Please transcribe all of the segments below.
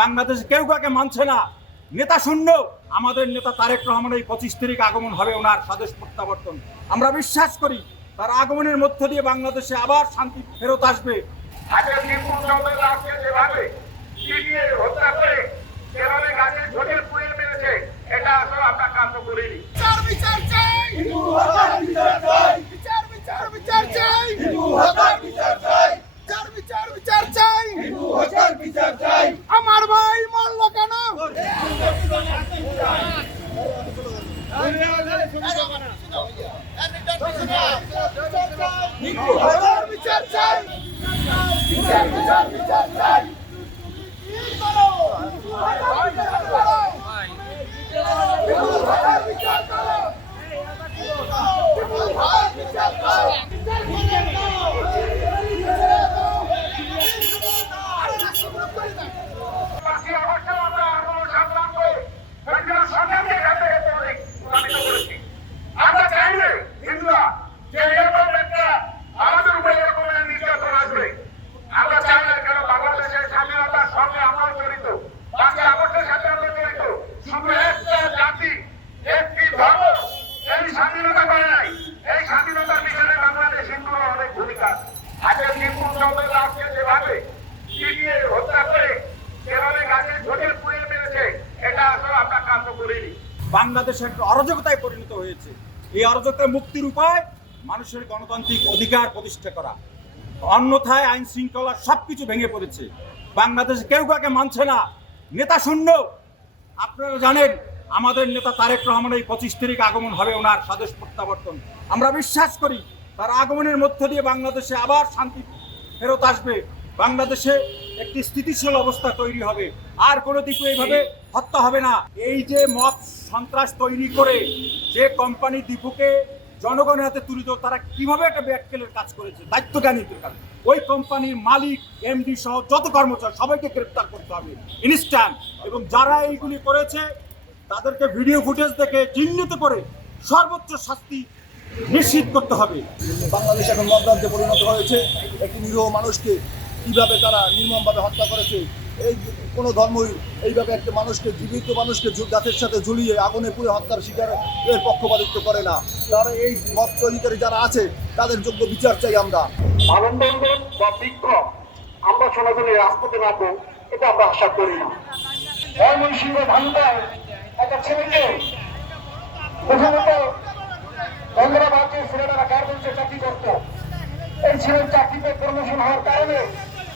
বাংলাদেশ কেউ কাকে মানছে না, নেতা শূন্য। আমাদের নেতা তারেক রহমানের এই 25 তারিখ আগমন হবে, ওনার স্বদেশ প্রত্যাবর্তন। আমরা বিশ্বাস করি তার আগমনের মধ্য দিয়ে বাংলাদেশে আবার শান্তি ফেরত আসবে। এটা আসলে আমরা কাজ করিনি। আমার ভাই মরল কেন? বিচার চাই। বাংলাদেশে একটা অরাজকতায় পরিণত হয়েছে। এই অরাজকতা মুক্তির উপায় মানুষের গণতান্ত্রিক অধিকার প্রতিষ্ঠা করা, অন্যথায় আইন শৃঙ্খলা সবকিছু ভেঙে পড়েছে। বাংলাদেশে কেউ কাকে মানছে না, নেতা শূন্য। আপনারা জানেন আমাদের নেতা তারেক রহমানের এই 25 তারিখ আগমন হবে, ওনার স্বদেশ প্রত্যাবর্তন। আমরা বিশ্বাস করি তার আগমনের মধ্য দিয়ে বাংলাদেশে আবার শান্তি ফেরত আসবে, বাংলাদেশে একটি স্থিতিশীল অবস্থা তৈরি হবে, আর কোনো দিকে এইভাবে হত্যা হবে না। এই যে মত সন্ত্রাস তৈরি করে যে কোম্পানি দীপুকে জনগণের হাতে তুলে দিল, তারা কিভাবে একটা ব্যাককেলের কাজ করেছে, দায়িত্বজ্ঞানীদের কারণে ওই কোম্পানির মালিক, এমডি সহ যত কর্মচারী সবাইকে গ্রেপ্তার করতে হবে ইনস্ট্যান্ট। এবং যারা এইগুলি করেছে তাদেরকে ভিডিও ফুটেজ দেখে চিহ্নিত করে সর্বোচ্চ শাস্তি নিশ্চিত করতে হবে। বাংলাদেশ এখন মর্যাদায় পরিণত হয়েছে। একটি নিরীহ মানুষকে কিভাবে তারা নির্মমভাবে হত্যা করেছে, এই কোনো ধর্মই এইভাবে একটা মানুষকে, জীবিত মানুষকে গাছের সাথে ঝুলিয়ে আগুনে পুড়ে হত্যার শিকারের পক্ষপাতিত্ব করে না। তারা এই মত তৈরিকারী যারা আছে তাদের যোগ্য বিচার চাই আমরা। মানববন্ধন বা বিক্ষোভ আমরা সনাতনী রাজপথে নামবো, এটা আমরা আশা করি না। ময়মনসিংহ ধান্দায় একটা ছেলেকে প্রথমত চন্দ্রাবাদে ছেলেরা গার্মেন্টসে চাকরি করত। এই ছেলের চাকরিতে প্রমোশন হওয়ার কারণে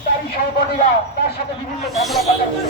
তারই সহপাঠীরা তার সাথে বিভিন্ন ঝামেলা পাকাচ্ছে।